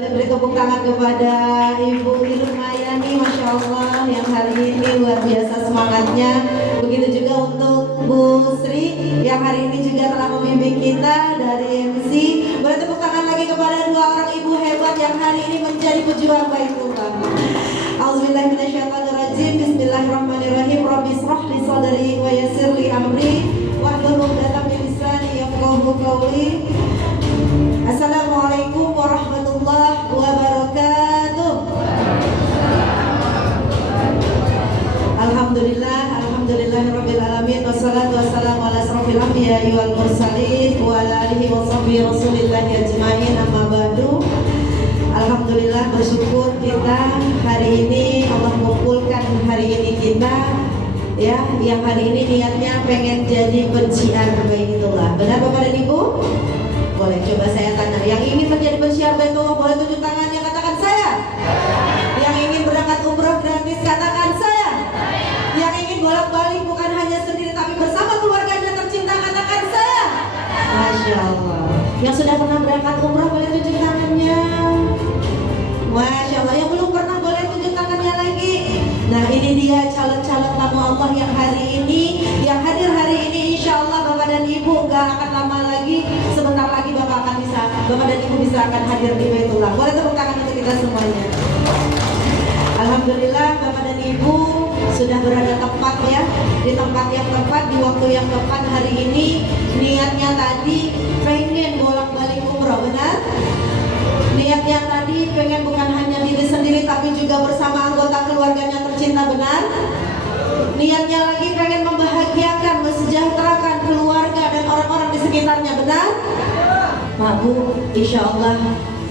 Beri tepuk tangan kepada Ibu Irmayani, Masya Allah, yang hari ini luar biasa semangatnya. Begitu juga untuk Bu Sri yang hari ini juga telah membimbing kita dari MC. Beri tepuk tangan lagi kepada dua orang ibu hebat yang hari ini menjadi pejuang Baitullah. Auzubillahiminasyaitonirrajim. Bismillahirrahmanirrahim. Rabbi shrah li sadri wa yassir li amri wahlul 'uqdatam min lisani yafqahu qawli. Assalamualaikum warahmatullahi wabarakatuh. Alhamdulillahirabbil alamin wassalatu wassalamu ala asrofil anbiya'i wal mursalin wa ala alihi wa sahbihi rasulillahi ajmain, amma ba'du. Alhamdulillah, bersyukur kita hari ini Allah mengumpulkan hari ini kita ya, yang hari ini niatnya pengen jadi pensiar Baitullah. Benar Bapak dan Ibu? Boleh coba saya tanya, yang ingin menjadi pensiar Baitullah boleh tunjuk tangannya, katakan saya. Yang ingin berangkat umroh gratis, katakan saya. Yang ingin bolak-balik bukan hanya sendiri tapi bersama keluarganya tercinta, katakan saya. Masya Allah. Yang sudah pernah berangkat umroh boleh tunjuk tangannya. Masya Allah. Yang belum pernah boleh tunjuk tangannya lagi. Nah, ini dia calon-calon tamu Allah yang hari ini, yang hadir hari ini. Insya Allah Bapak dan Ibu gak akan lama lagi, sebentar lagi Bapak dan Ibu bisa akan hadir di Baitullah. Boleh tepuk tangan untuk kita semuanya. Alhamdulillah Bapak dan Ibu sudah berada tepat ya, di tempat yang tepat, di waktu yang tepat hari ini. Niatnya tadi pengen bolak-balik umroh, benar? Niatnya tadi pengen bukan hanya diri sendiri tapi juga bersama anggota keluarganya tercinta, benar? Niatnya lagi pengen membahagiakan, mensejahterakan keluarga dan orang-orang di sekitarnya, benar? Pak Bu, insya Allah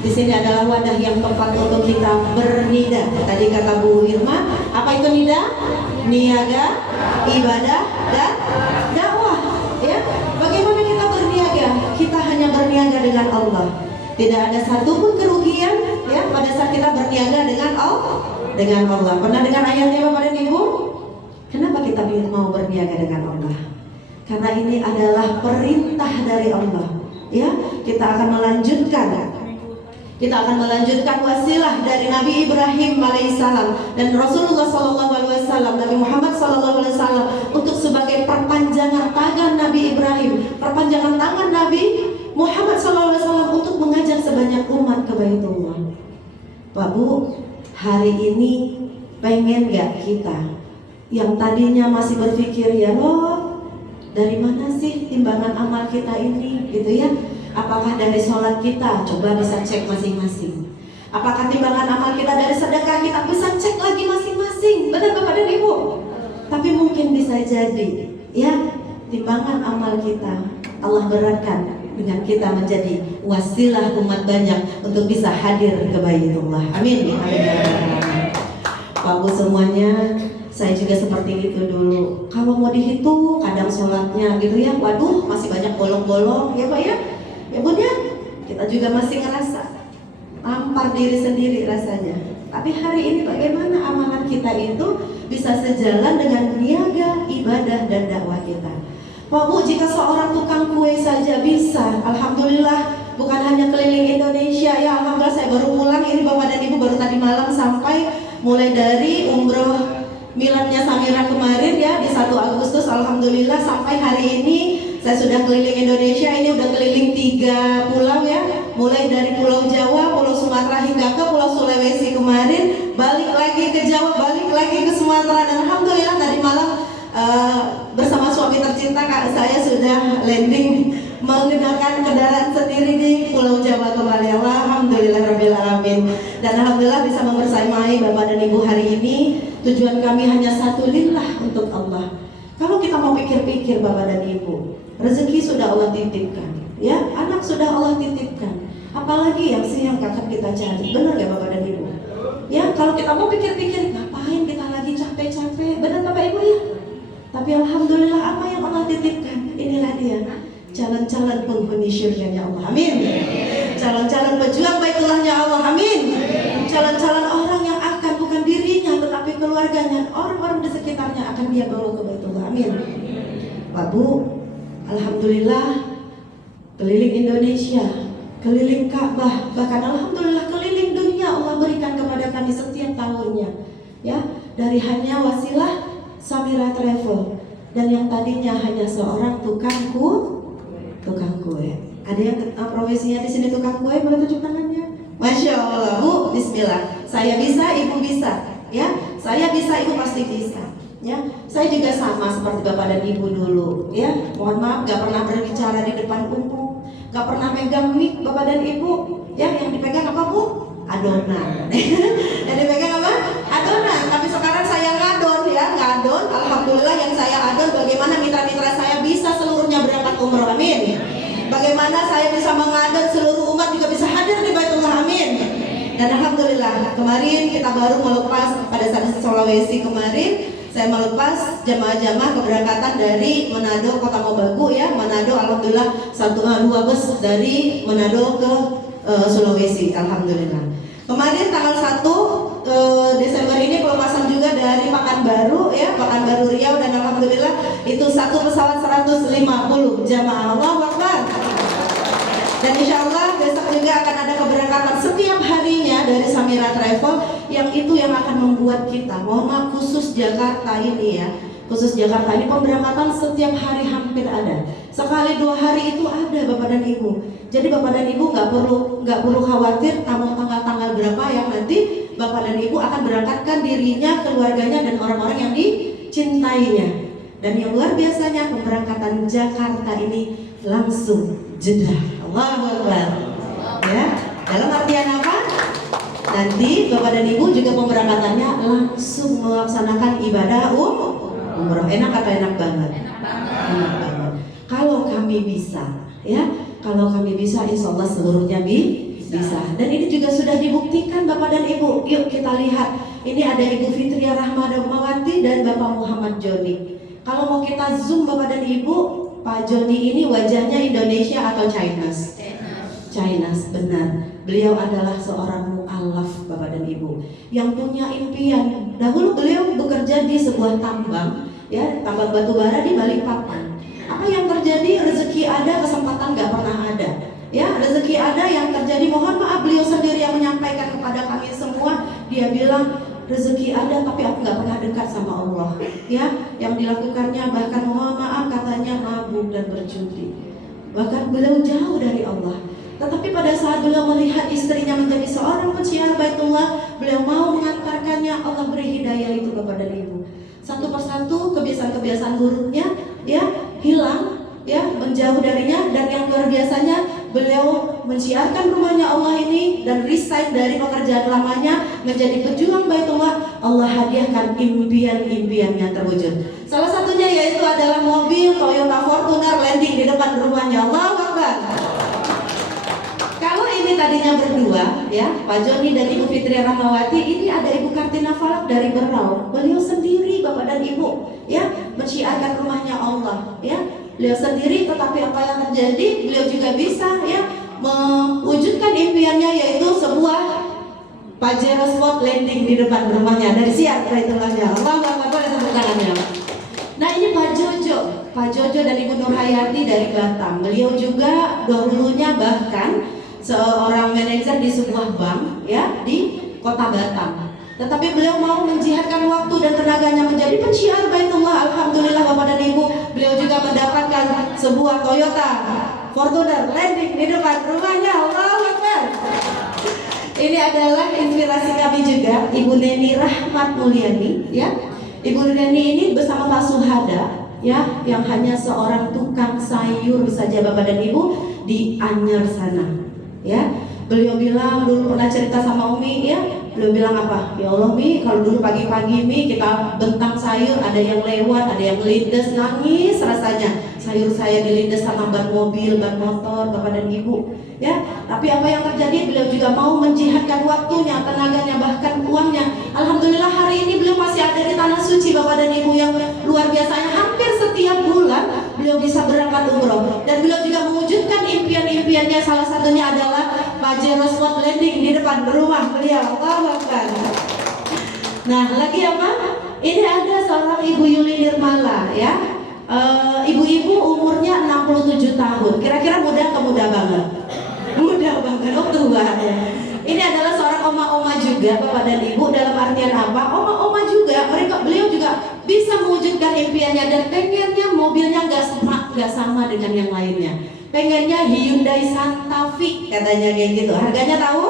di sini adalah wadah yang tepat untuk kita bernida. Tadi kata Bu Irma, apa itu nida? Niaga, ibadah, dan dakwah. Ya, bagaimana kita berniaga? Kita hanya berniaga dengan Allah. Tidak ada satupun kerugian ya pada saat kita berniaga dengan Allah. Pernah dengar ayatnya Bapak dan Ibu? Kenapa kita mau berniaga dengan Allah? Karena ini adalah perintah dari Allah. Ya, kita akan melanjutkan wasilah dari Nabi Ibrahim alaihissalam dan Rasulullah sallallahu alaihi wasallam, Nabi Muhammad sallallahu alaihi wasallam, untuk sebagai perpanjangan tangan Nabi Ibrahim, perpanjangan tangan Nabi Muhammad sallallahu alaihi wasallam untuk mengajak sebanyak umat ke Baitullah. Pak Bu, hari ini pengen gak kita yang tadinya masih berpikir ya loh, dari mana sih timbangan amal kita ini, gitu ya? Apakah dari sholat kita? Coba bisa cek masing-masing. Apakah timbangan amal kita dari sedekah kita? Bisa cek lagi masing-masing. Benar Bapak dan Ibu? Tapi mungkin bisa jadi ya, timbangan amal kita Allah beratkan dengan kita menjadi wasilah umat banyak untuk bisa hadir ke Baitullah. Amin. Pak Bu semuanya, saya juga seperti itu dulu. Kalau mau dihitung kadang sholatnya gitu ya, waduh masih banyak bolong-bolong ya Pak ya. Ya Bun ya, kita juga masih ngerasa tampar diri sendiri rasanya. Tapi hari ini bagaimana amalan kita itu bisa sejalan dengan niaga, ibadah, dan dakwah kita. Pak Bu, jika seorang tukang kue saja bisa, alhamdulillah, bukan hanya keliling Indonesia ya. Alhamdulillah saya baru pulang, ini Bapak dan Ibu baru tadi malam sampai, mulai dari umroh miladnya Samira kemarin ya di 1 Agustus, alhamdulillah sampai hari ini saya sudah keliling Indonesia. Ini udah keliling 3 pulau ya, mulai dari Pulau Jawa, Pulau Sumatera hingga ke Pulau Sulawesi kemarin, balik lagi ke Jawa, balik lagi ke Sumatera, dan alhamdulillah tadi malam bersama suami tercinta Kak saya sudah landing menggunakan kendaraan sendiri di Pulau Jawa kembali. Alhamdulillahirabbil alamin. Dan alhamdulillah bisa membersamai Bapak dan Ibu hari ini. Tujuan kami hanya satu, lillah, untuk Allah. Kalau kita mau pikir-pikir Bapak dan Ibu, rezeki sudah Allah titipkan, ya, anak sudah Allah titipkan. Apalagi yang sih yang akan kita cari? Benar gak Bapak dan Ibu? Ya, kalau kita mau pikir-pikir, ngapain kita lagi capek-capek? Benar Bapak Ibu ya? Tapi alhamdulillah apa yang Allah titipkan, inilah dia, calon-calon penghuni syurganya Allah. Amin. Calon-calon pejuang Baitullahnya Allah. Amin. Calon-calon orang yang akan bukan dirinya tetapi keluarganya, orang-orang di sekitarnya akan dia bawa ke Baitullah. Amin. Pak Bu, alhamdulillah keliling Indonesia, keliling Ka'bah, bahkan alhamdulillah keliling dari hanya wasilah Samira Travel, dan yang tadinya hanya seorang tukang kue. Ada yang profesinya di sini tukang kue, boleh tunjuk tangannya? Masya Allah, Bu, Bismillah. Saya bisa, Ibu bisa, ya. Saya bisa, Ibu pasti bisa, ya. Saya juga sama seperti Bapak dan Ibu dulu, ya. Mohon maaf, gak pernah berbicara di depan umum, gak pernah megang mic Bapak dan Ibu, ya. Yang dipegang apa, Bu? Adonan. Yang dipegang apa? Adonan. Tapi sekarang saya ngadon, ya, ngadon. Alhamdulillah yang saya adon. Bagaimana mitra-mitra saya bisa seluruhnya berangkat umroh, amin. Bagaimana saya bisa mengadon seluruh umat juga bisa hadir di Baitullah, amin. Dan alhamdulillah kemarin kita baru melepas pada saat Sulawesi kemarin, saya melepas jamaah-jamaah keberangkatan dari Manado Kota Mobagu, ya. Manado alhamdulillah 2 bus dari Manado ke Sulawesi, alhamdulillah. Kemarin tanggal 1 Desember ini pelepasan juga dari Pekanbaru, ya, Pekanbaru Riau, dan alhamdulillah itu 1 pesawat 150 jamaah. Allahu Akbar. Dan insya Allah besok juga akan ada keberangkatan setiap harinya dari Samira Travel, yang itu yang akan membuat kita, mohon maaf, khusus Jakarta ini, ya, khusus Jakarta ini pemberangkatan setiap hari hampir ada. Sekali 2 hari itu ada, Bapak dan Ibu. Jadi Bapak dan Ibu nggak perlu khawatir tanggal berapa yang nanti Bapak dan Ibu akan berangkatkan dirinya, keluarganya, dan orang-orang yang dicintainya. Dan yang luar biasanya pemberangkatan Jakarta ini langsung jeda. Allahu Akbar. Ya, dalam artian apa? Nanti Bapak dan Ibu juga pemberangkatannya langsung melaksanakan ibadah umroh. Enak atau enak banget? Enak banget. Kalau kami bisa, ya, kalau kami bisa, insya Allah seluruhnya bisa. Dan ini juga sudah dibuktikan Bapak dan Ibu. Yuk kita lihat. Ini ada Ibu Fitria Rahmawati dan Bapak Muhammad Joni. Kalau mau kita zoom Bapak dan Ibu, Pak Joni ini wajahnya Indonesia atau Chinese? Chinese, benar. Beliau adalah seorang mu'alaf Bapak dan Ibu yang punya impian. Dahulu beliau bekerja di sebuah tambang, ya, tambang batu bara di Balikpapan. Apa yang terjadi? Rezeki ada, kesempatan gak pernah ada. Ya, rezeki ada, yang terjadi, mohon maaf, beliau sendiri yang menyampaikan kepada kami semua. Dia bilang, rezeki ada tapi aku gak pernah dekat sama Allah, ya. Yang dilakukannya bahkan, mohon maaf, katanya mabuk dan berjudi. Bahkan beliau jauh dari Allah. Tetapi pada saat beliau melihat istrinya menjadi seorang penyiar Baitullah, beliau mau mengantarkannya. Allah beri hidayah itu Bapak dan Ibu. Satu persatu kebiasaan-kebiasaan buruknya, ya, hilang, ya, menjauh darinya. Dan yang luar biasanya, beliau menciarkan rumahnya Allah ini dan resign dari pekerjaan lamanya menjadi pejuang Baitullah. Allah hadiahkan impian-impiannya terwujud. Salah satunya yaitu adalah mobil Toyota Fortuner landing di depan rumahnya. Allahu Akbar. Kalau ini tadinya berdua, ya, Pak Joni dan Ibu Fitria Rahmawati, ini ada Ibu Kartina Falak dari Berau. Beliau sendiri Bapak dan Ibu, ya, menciarkan rumahnya Allah, ya. Beliau sendiri, tetapi apa yang terjadi? Beliau juga bisa, ya, mewujudkan impiannya, yaitu sebuah Pajero Sport landing di depan rumahnya dari siar Baitullahnya. Allah boleh tepuk tangannya. Nah, ini Pak Jojo dan Ibu Nurhayati dari Batam. Beliau juga dulunya bahkan seorang manajer di sebuah bank, ya, di kota Batam. Tetapi beliau mau menjihadkan waktu dan tenaganya menjadi penyiar Baitullah. Alhamdulillah Bapak dan Ibu, beliau juga mendapatkan sebuah Toyota Fortuner landing di depan rumahnya. Allahu Akbar. Ini adalah inspirasi kami juga, Ibu Neni Rahmat Mulyani, ya. Ibu Neni ini bersama Pak Suhada, ya, yang hanya seorang tukang sayur saja Bapak dan Ibu di Anyer sana, ya. Beliau bilang dulu pernah cerita sama Umi, ya. Beliau bilang apa? Ya Allah Mi, kalau dulu pagi-pagi Mi kita bentang sayur, ada yang lewat, ada yang lindes, nangis rasanya. Sayur saya dilindes sama ban mobil, ban motor, Bapak dan Ibu, ya. Tapi apa yang terjadi? Beliau juga mau menjihadkan waktunya, tenaganya, bahkan uangnya. Alhamdulillah hari ini beliau masih ada di tanah suci Bapak dan Ibu, yang luar biasanya hampir setiap bulan beliau bisa berangkat umroh. Dan beliau juga mewujudkan impian-impiannya, salah satunya adalah Pajero Sport landing di depan rumah beliau. Allahu Akbar. Nah, lagi apa? Ini ada seorang Ibu Yuli Nirmala, ya. Ibu-ibu umurnya 67 tahun. Kira-kira muda atau muda banget? Muda banget, oh tua, ya. Ini adalah seorang oma-oma juga Bapak dan Ibu. Dalam artian apa? Oma-oma juga, beliau juga bisa mewujudkan impiannya dan pengennya mobilnya nggak sama dengan yang lainnya. Pengennya Hyundai Santa Fe katanya kayak gitu. Harganya tahu?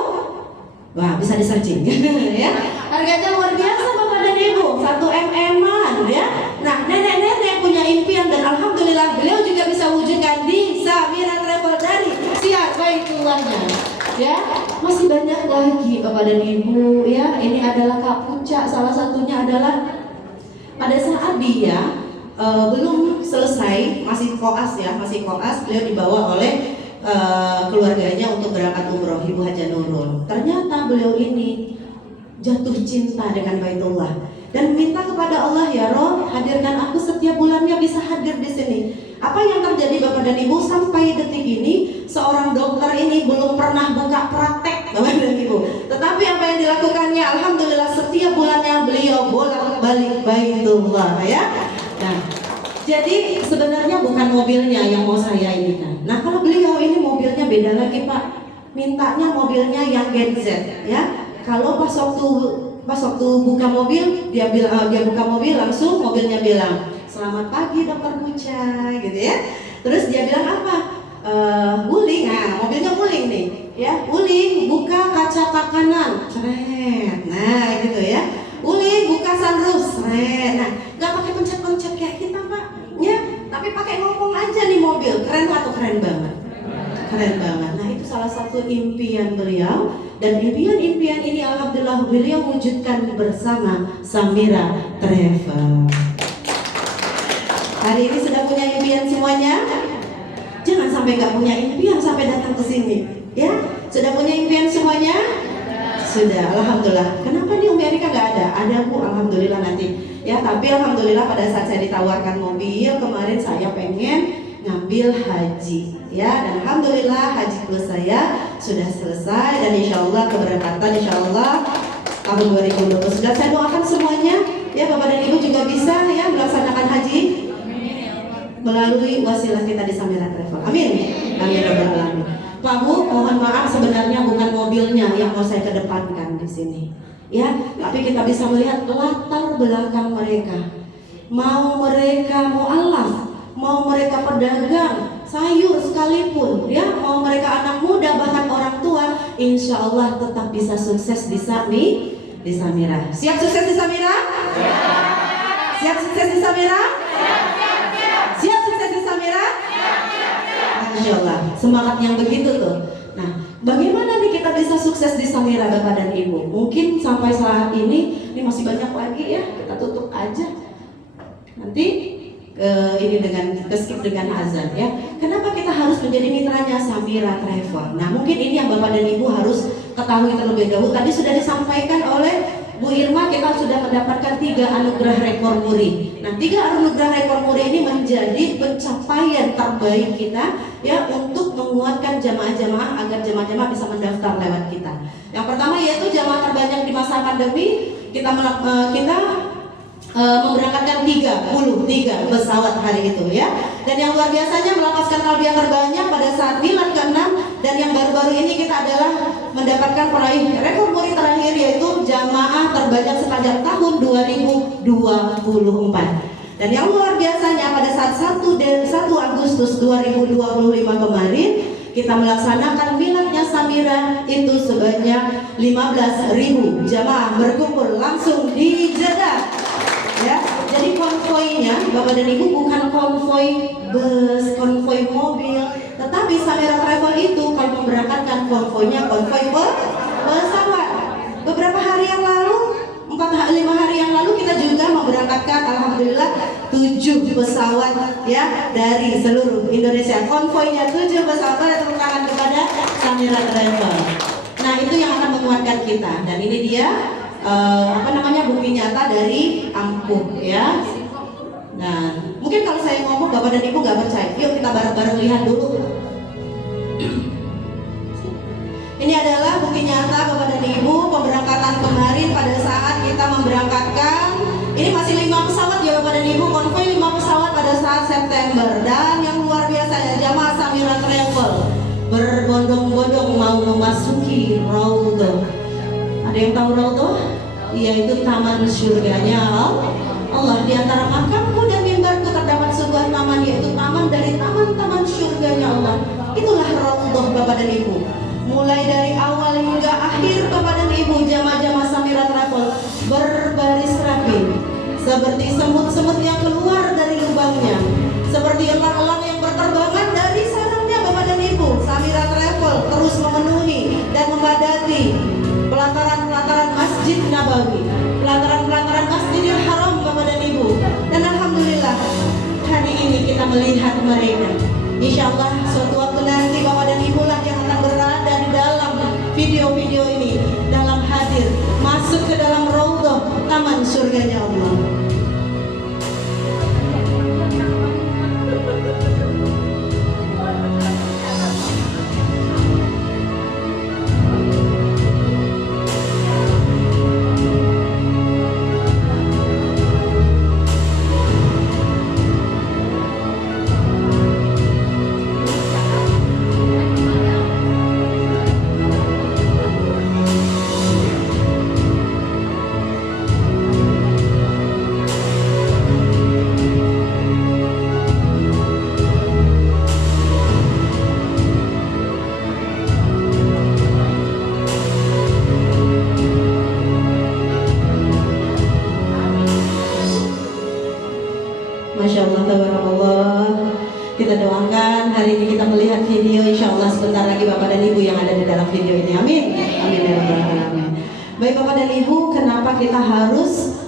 Wah, bisa di searching ya. Harganya luar biasa Bapak dan Ibu, 1 mm-an ya. Nah, nenek-nenek punya impian dan alhamdulillah beliau juga bisa wujudkan di Samira Travel dari Siak Baitullahnya. Ya, masih banyak lagi Bapak dan Ibu ya. Ini adalah Kak Puncak, salah satunya adalah pada saat dia belum selesai, masih koas, beliau dibawa oleh keluarganya untuk berangkat umroh, Ibu Haja Nurul. Ternyata beliau ini jatuh cinta dengan Baitullah dan minta kepada Allah, ya Rob, hadirkan aku setiap bulannya bisa hadir di sini. Apa yang terjadi Bapak dan Ibu sampai detik ini seorang dokter ini belum pernah buka praktek Bapak dan Ibu. Tetapi apa yang dilakukannya, alhamdulillah setiap bulannya beliau bolak-balik Baitullah ya. Nah, jadi sebenarnya bukan mobilnya yang mau saya ini kan. Nah, kalau beliau ini mobilnya beda lagi Pak. Mintanya mobilnya yang Gen Z ya. Kalau pas waktu buka mobil dia buka mobil langsung mobilnya bilang, "Selamat pagi Dokter Puca," gitu ya. Terus dia bilang apa? Wuling, nah mobilnya wuling nih ya. Wuling, buka kaca tak kanan, ceret. Nah gitu ya. Wuling, buka sunroof, ceret. Nah, nggak pakai pencet-pencet kayak kita Pak ya, tapi pakai ngomong aja nih mobil. Keren atau keren banget? Keren banget. Nah, itu salah satu impian beliau. Dan impian-impian ini alhamdulillah beliau wujudkan bersama Samira Travel. Hari ini sudah punya impian semuanya? Jangan sampai nggak punya impian sampai datang ke sini, ya? Sudah punya impian semuanya? Sudah, alhamdulillah. Kenapa di Amerika nggak ada? Ada Bu, alhamdulillah nanti. Ya, tapi alhamdulillah pada saat saya ditawarkan mobil kemarin saya pengen ngambil haji, ya, dan alhamdulillah haji plus saya sudah selesai dan insya Allah keberangkatan insya Allah tahun 2029. Saya doakan semuanya ya Bapak dan Ibu juga bisa ya melaksanakan haji melalui wasilah kita di Samira Travel. Amin. Amin ya rabbal alamin. Pak Bu, mohon maaf sebenarnya bukan mobilnya yang mau saya kedepankan di sini. Ya, tapi kita bisa melihat latar belakang mereka. Mau mereka mu'alaf, mau mereka pedagang sayur sekalipun, ya, mau mereka anak muda bahkan orang tua, insya Allah tetap bisa sukses di Samira. Siap sukses di Samira? Siap sukses di Samira? Siap sukses di Samira? Masya Allah, semangat yang begitu tuh. Nah, bagaimana nih kita bisa sukses di Samira Bapak dan Ibu? Mungkin sampai saat ini masih banyak lagi ya, kita tutup aja. Nanti ini dengan skip dengan azan ya. Kenapa kita harus menjadi mitranya Samira Travel? Nah, mungkin ini yang Bapak dan Ibu harus ketahui terlebih dahulu. Tadi sudah disampaikan oleh Bu Irma, kita sudah mendapatkan 3 anugerah rekor muri. Nah, 3 anugerah rekor muri ini menjadi pencapaian terbaik kita ya untuk menguatkan jamaah-jamaah agar jamaah-jamaah bisa mendaftar lewat kita. Yang pertama yaitu jamaah terbanyak di masa pandemi. Kita memberangkatkan 33 pesawat hari itu ya. Dan yang luar biasanya melepaskan kalbi yang terbanyak pada saat milad ke-6. Dan yang baru-baru ini kita adalah mendapatkan peraih rekor muri terakhir yaitu jamaah terbanyak sepanjang tahun 2024. Dan yang luar biasanya pada saat 1 Agustus 2025 kemarin kita melaksanakan miladnya Samira itu sebanyak 15.000 jamaah berkumpul langsung di Jeddah. Ya, jadi konvoinya Bapak dan Ibu bukan konvoi bus, konvoi mobil, tetapi Samira Travel itu kalau memberangkatkan konvoinya konvoi pesawat. Beberapa hari yang lalu, 4-5 hari yang lalu kita juga memberangkatkan alhamdulillah 7 pesawat ya dari seluruh Indonesia. Konvoinya 7 pesawat, pada tepuk tangan kepada Samira Travel. Nah, itu yang akan menguatkan kita dan ini dia bukti nyata dari Ampuh ya. Nah, mungkin kalau saya ngomong Bapak dan Ibu nggak percaya, yuk kita bareng-bareng lihat dulu. Ini adalah bukti nyata Bapak dan Ibu pemberangkatan kemarin pada saat kita memberangkatkan. Ini masih 5 pesawat ya Bapak dan Ibu, konvoi 5 pesawat pada saat September. Dan yang luar biasa ya jamaah Samira Travel berbondong-bondong mau memasuki Raudhah yang tahu raudhah? Yaitu taman surganya Allah. Di antara makamku dan mimbarku terdapat sebuah taman, yaitu taman dari taman-taman surganya Allah. Itulah raudhah Bapak dan Ibu. Mulai dari awal hingga akhir Bapak dan Ibu, jamaah-jamaah Samira Travel berbaris rapi, seperti semut-semut yang keluar dari lubangnya, seperti elang-elang yang berterbangan dari sarangnya Bapak dan Ibu. Samira Travel terus memenuhi dan memadati pelataran-pelataran Masjid Nabawi, pelataran-pelataran Masjidil Haram Bapak dan Ibu. Dan alhamdulillah hari ini kita melihat mereka. Insya Allah suatu waktu nanti Bapak dan Ibu lah yang akan berada di dalam video-video ini, dalam hadir masuk ke dalam raudhah taman surganya Allah. Masya Allah, tabarakallah. Kita doakan hari ini kita melihat video, insya Allah sebentar lagi Bapak dan Ibu yang ada di dalam video ini. Amin. Amin ya rabbal alamin. Baik Bapak dan Ibu, kenapa kita harus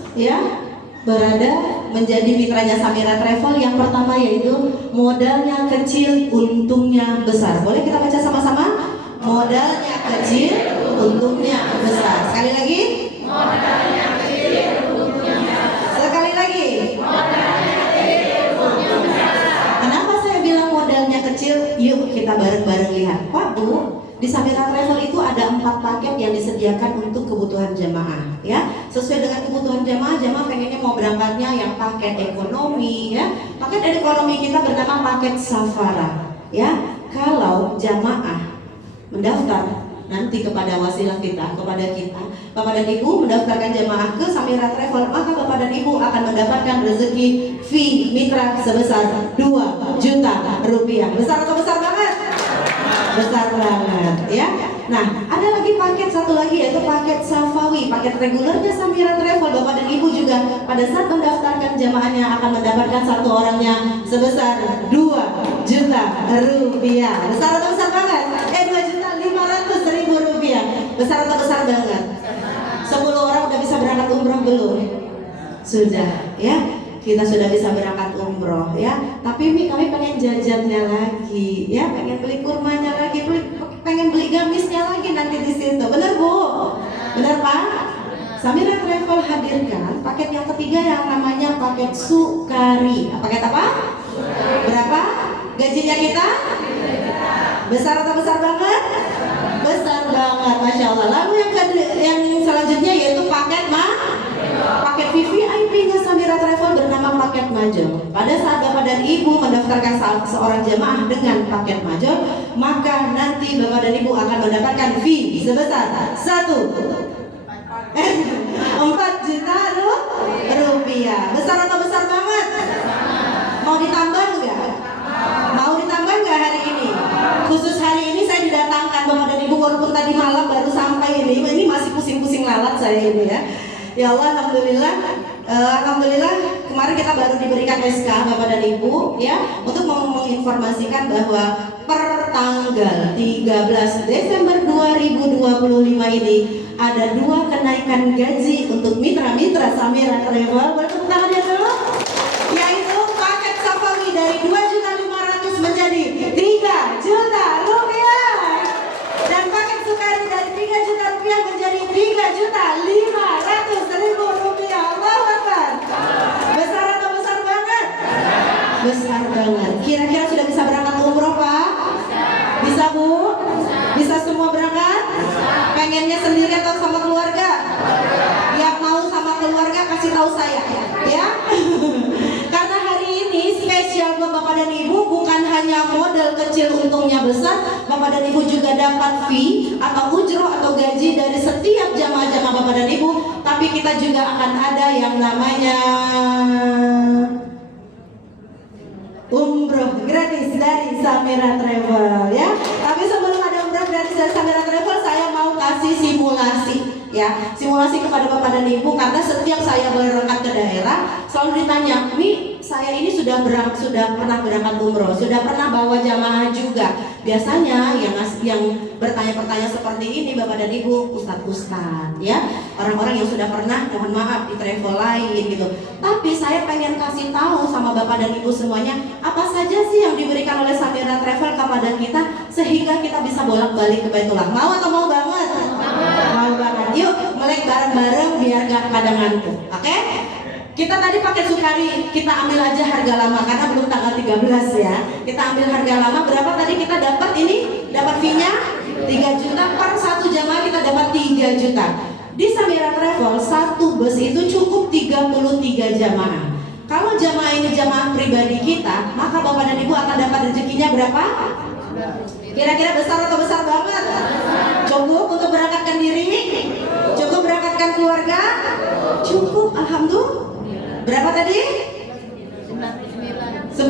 berada menjadi mitranya Samira Travel? Yang pertama yaitu modalnya kecil, untungnya besar. Boleh kita baca sama-sama? Modalnya kecil, untungnya besar. Sekali lagi. Modalnya kecil, untungnya besar. Sekali lagi. Modalnya kecil, untungnya besar. Kenapa saya bilang modalnya kecil? Yuk kita bareng-bareng lihat. Pak Bu, di Samira Travel itu ada 4 paket yang disediakan untuk kebutuhan jamaah, ya. Sesuai dengan kebutuhan jamaah, jamaah pengennya mau berangkatnya yang paket ekonomi, ya. Paket ekonomi kita bernama paket Safara, ya. Kalau jamaah mendaftar nanti kepada wasilah kita, kepada kita, Bapak dan Ibu mendaftarkan jamaah ke Samira Travel, maka Bapak dan Ibu akan mendapatkan rezeki fee mitra sebesar 2 juta rupiah. Besar atau besar banget? Besar banget, ya. Nah, ada lagi paket satu lagi, yaitu paket Safawi, paket regulernya Samira Travel. Bapak dan Ibu juga pada saat mendaftarkan jamaahnya akan mendapatkan satu orangnya sebesar 2 juta rupiah. Besar atau besar banget? 2.500.000 rupiah. Besar atau besar banget? 10 orang udah bisa berangkat umroh belum? Sudah, ya. Kita sudah bisa berangkat umroh, ya. Tapi kami pengen jajannya lagi, ya. Pengen beli kurmanya lagi, pengen beli gamisnya lagi nanti di situ. Benar Bu? Benar Pak? Samira Travel hadirkan paket yang ketiga yang namanya paket Sukari. Paket apa? Berapa gajinya kita? Besar atau besar banget? Besar banget, Masya Allah. Lalu yang selanjutnya yaitu paket paket VVIP-nya Samira Travel bernama paket Major. Pada saat Bapak dan Ibu mendaftarkan seorang jemaah dengan paket Major, maka nanti Bapak dan Ibu akan mendapatkan fee sebesar 4 juta rupiah. Besar atau besar banget? Mau ditambah nggak? Mau ditambah nggak hari ini? Khusus hari ini saya didatangkan Bapak dan Ibu, walaupun tadi malam baru sampai ini masih pusing-pusing lalat saya ini, ya. Ya Allah, alhamdulillah kemarin kita baru diberikan SK Bapak dan Ibu, ya, untuk menginformasikan bahwa per tanggal 13 Desember 2025 ini ada 2 kenaikan gaji untuk mitra-mitra Samira Travel. Bertepuk tangannya dulu. Yaitu paket Safawi dari 2.500.000 menjadi 3 juta rupiah. Dan paket Sukari dari 3 juta rupiah menjadi 3.500.000 rupiah. Allahu Akbar. Besar atau besar banget? Besar banget. Kira-kira sudah bisa berangkat umroh Pak? Bisa Bu? Bisa semua berangkat? Pengennya sendiri atau sama keluarga? Yang mau sama keluarga kasih tahu saya, ya. Karena hari ini spesial buat Bapak dan Ibu, bukan hanya modal kecil untungnya besar, Bapak dan Ibu juga dapat fee atau ujroh atau gaji dari setiap jamaah-jamaah Tapi kita juga akan ada yang namanya umroh gratis dari Samira Travel ya. Tapi sebelum ada umroh gratis dari Samira Travel, saya mau kasih simulasi ya, simulasi kepada Bapak dan Ibu, karena setiap saya berangkat ke daerah selalu ditanya, "Mi, saya ini sudah pernah berangkat umroh, sudah pernah bawa jamaah juga." Biasanya yang bertanya-pertanya seperti ini Bapak dan Ibu, ustadz ya, orang-orang yang sudah pernah, mohon maaf, di travel lain gitu. Tapi saya pengen kasih tahu sama Bapak dan Ibu semuanya, apa saja sih yang diberikan oleh Samira Travel kepada kita sehingga kita bisa bolak-balik ke Baitullah. Mau atau mau banget? Mau banget. Yuk, melek bareng-bareng biar gak pada ngantuk. Oke? Kita tadi pakai Sukari, kita ambil aja harga lama karena belum tanggal 13 ya. Kita ambil harga lama, berapa tadi kita dapat ini? Dapat fee-nya 3 juta per satu jamaah, kita dapat 3 juta. Di Samira Travel, satu bus itu cukup 33 jamaah. Kalau jamaah ini jamaah pribadi kita, maka Bapak dan Ibu akan dapat rezekinya berapa? Kira-kira besar atau besar banget? Cukup untuk berangkatkan diri? Cukup berangkatkan keluarga? Cukup, alhamdulillah. Berapa tadi? 99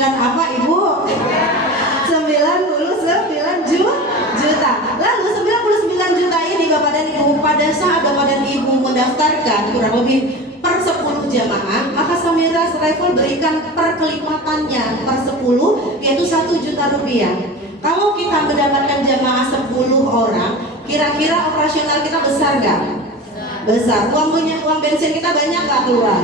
apa Ibu? 99 juta. Lalu 99 juta ini Bapak dan Ibu, pada saat Bapak dan Ibu mendaftarkan kurang lebih per 10 jamaah, maka Samira Travel berikan per kelipatannya per 10, yaitu 1 juta rupiah. Kalau kita mendapatkan jamaah 10 orang, kira-kira operasional kita besar nggak? Besar. Uang bensin kita banyak nggak keluar?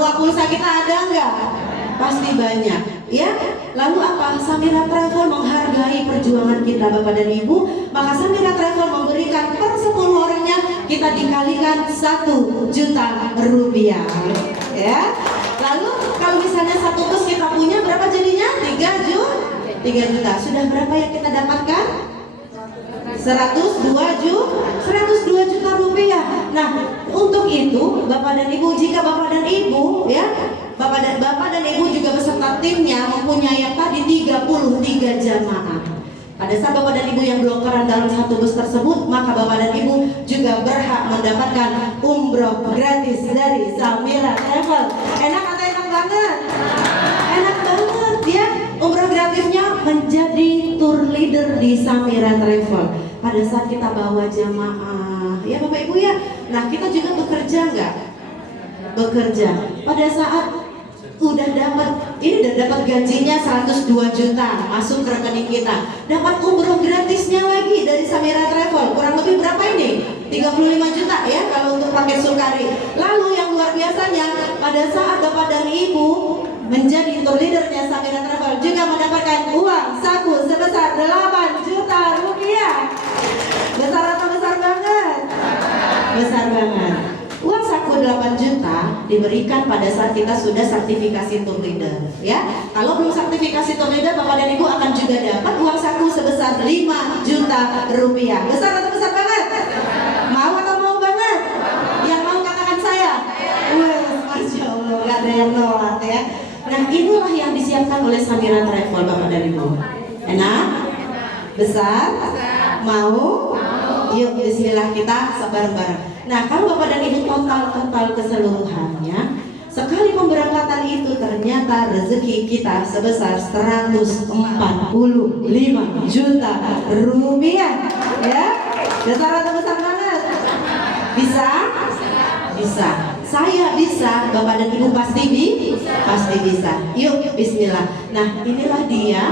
Uang pulsa kita ada nggak? Pasti banyak ya. Lalu apa? Samira Travel menghargai perjuangan kita Bapak dan Ibu, maka Samira Travel memberikan per 10 orangnya kita dikalikan 1 juta rupiah ya. Lalu kalau misalnya satu bus kita punya berapa jadinya? 3 juta. Sudah berapa yang kita dapatkan? 102 juta rupiah. Nah, untuk itu Bapak dan Ibu, jika Bapak dan Ibu ya, Bapak dan Ibu juga beserta timnya mempunyai yang tadi 33 jamaah. Pada saat Bapak dan Ibu yang blokeran dalam satu bus tersebut, maka Bapak dan Ibu juga berhak mendapatkan umroh gratis dari Samira Travel. Enak atau enak banget? Enak banget ya. Umroh gratisnya menjadi tour leader di Samira Travel. Pada saat kita bawa jamaah, ya Bapak Ibu ya. Nah, kita juga bekerja nggak? Bekerja. Pada saat udah dapat gajinya 102 juta masuk ke rekening kita, dapat umroh gratisnya lagi dari Samira Travel, kurang lebih berapa ini? 35 juta ya kalau untuk paket Sukari. Lalu yang luar biasanya, pada saat Bapak dan Ibu menjadi tour leadernya Samira Travel, juga mendapatkan uang saku sebesar 8 juta rupiah. Besar atau besar banget? Besar banget. Uang saku 8 juta diberikan pada saat kita sudah sertifikasi tour leader ya. Kalau belum sertifikasi tour leader, Bapak dan Ibu akan juga dapat uang saku sebesar 5 juta rupiah. Besar atau besar banget? Mau atau mau banget? Yang mau katakan saya? Wah, Masya Allah, gak ada yang nolak ya. Nah, inilah yang disiapkan oleh Samira Travel Bapak dan Ibu. Enak? Besar? Mau? Yuk, bismillah, kita bareng-bareng. Nah, kalau Bapak dan Ibu total keseluruhannya, sekali pemberangkatan itu ternyata rezeki kita sebesar 145 juta rupiah ya. Besar atau besar banget? Bisa? Bisa. Saya bisa, Bapak dan Ibu pasti bisa. Yuk, bismillah. Nah, inilah dia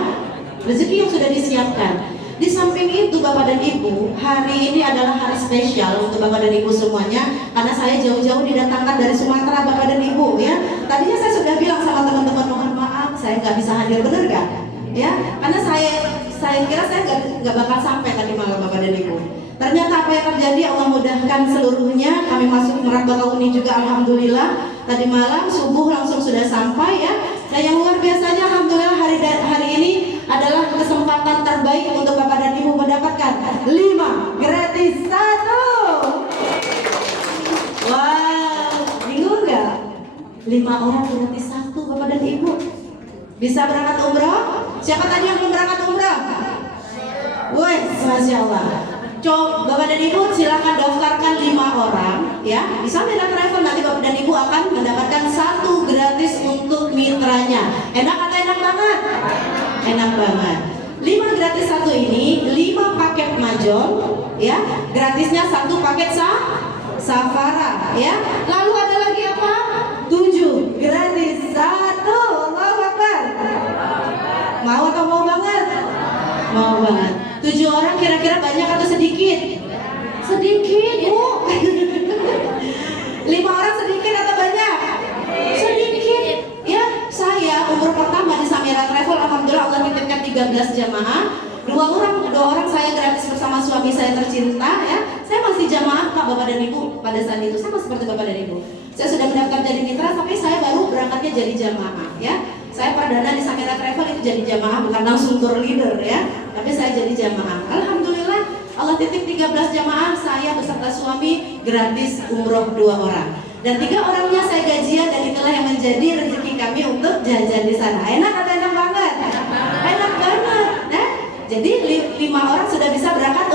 rezeki yang sudah disiapkan. Di samping itu Bapak dan Ibu, hari ini adalah hari spesial untuk Bapak dan Ibu semuanya, karena saya jauh-jauh didatangkan dari Sumatera Bapak dan Ibu ya. Tadinya saya sudah bilang sama teman-teman, mohon maaf saya nggak bisa hadir, bener nggak? Ya, karena saya kira saya nggak bakal sampai tadi malam Bapak dan Ibu. Ternyata apa yang terjadi, Allah mudahkan seluruhnya. Kami masuk Merak Bakauni juga, alhamdulillah. Tadi malam subuh langsung sudah sampai ya. Dan yang luar biasanya, alhamdulillah hari ini adalah kesempatan terbaik untuk Bapak dan Ibu mendapatkan 5 gratis 1. Wow, bingung nggak? 5 orang gratis 1 Bapak dan Ibu. Bisa berangkat umroh? Siapa tadi yang belum berangkat umroh? Wih, Masya Allah. Bapak dan Ibu silakan daftarkan 5 orang ya di Samira Travel nanti Bapak dan Ibu akan mendapatkan 1 gratis untuk mitranya. Enak atau enak banget? Enak banget. 5 gratis 1 ini 5 paket Majol, ya. Gratisnya 1 paket Safara, ya. Lalu ada lagi apa? 7 gratis 1. Allahu Akbar. Mau atau mau banget? Mau banget. 7 orang kira-kira banyak atau sedikit? Sedikit, Bu. 5 orang sedikit atau banyak? Sedikit. Ya, saya umur pertama di Samira Travel, alhamdulillah Allah titipkan 13 jamaah. 2 orang saya gratis bersama suami saya tercinta, ya. Saya masih jamaah Pak, Bapak dan Ibu pada saat itu. Saya masih seperti Bapak dan Ibu. Saya sudah mendaftar jadi mitra, tapi saya baru berangkatnya jadi jamaah, ya. Saya perdana di Samira Travel itu jadi jamaah, bukan langsung tour leader, ya. Tapi saya jadi jamaah. Alhamdulillah Allah titip 13 jamaah, saya beserta suami gratis umroh 2 orang. Dan 3 orangnya saya gajian, dan itulah yang menjadi rezeki kami untuk jajan di sana. Enak atau enak banget? Enak banget. Nah, jadi 5 orang sudah bisa berangkat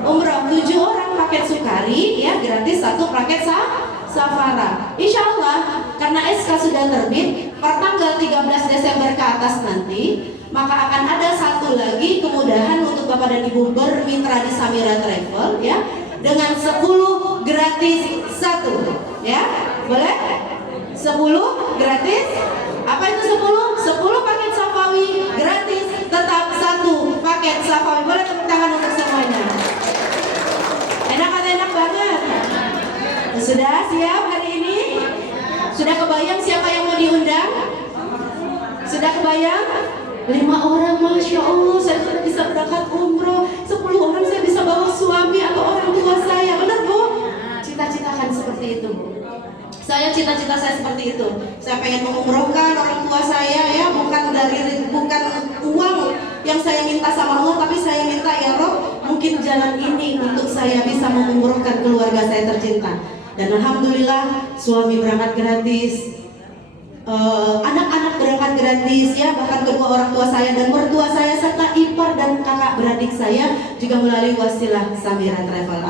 umroh. 7 orang paket Sukari, ya, gratis 1 paket Safara. Insya Allah karena SK sudah terbit per tanggal 13 Desember ke atas nanti, maka akan ada 1 lagi kemudahan untuk Bapak dan Ibu bermitra di Samira Travel, ya, dengan 10 gratis 1, ya. Boleh? 10 gratis. Apa itu 10? 10 paket Safawi gratis, tetap 1 paket Safawi. Boleh tepuk tangan untuk semuanya. Enak atau enak banget? Sudah siap hari ini? Sudah kebayang siapa yang mau diundang? Sudah kebayang? 5 orang, Masya Allah, saya sudah bisa berangkat umroh. 10 orang saya bisa bawa suami atau orang tua saya. Benar, Bu? Cita-citakan seperti itu, Bu. Cita-cita saya seperti itu. Saya pengen mengumrohkan orang tua saya, ya, bukan uang yang saya minta sama Allah, tapi saya minta, ya Rob, mungkin jalan ini untuk saya bisa mengumrohkan keluarga saya tercinta. Dan alhamdulillah suami berangkat gratis, anak-anak berangkat gratis, ya, bahkan kedua orang tua saya dan mertua saya serta ipar dan kakak beradik saya juga melalui wasilah Samira Travel.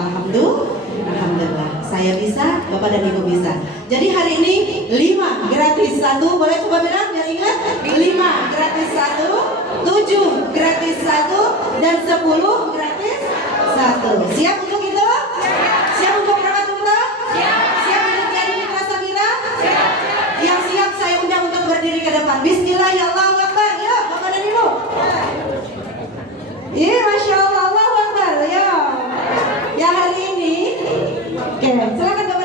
Alhamdulillah saya bisa, Bapak dan Ibu bisa. Jadi hari ini 5 gratis 1, boleh coba bilang biar ingat? 5 gratis 1, 7 gratis 1, dan 10 gratis 1. Siap untuk itu? Siap untuk berangkat umroh? Siap untuk jadi mitra Samira? Yang siap saya undang untuk berdiri ke depan. Bismillah, ya Allahu Akbar, ya Bapak dan Ibu. Iya, Masya Allah, Allahu Akbar, ya. Ya hari ini, oke, silakan Bapak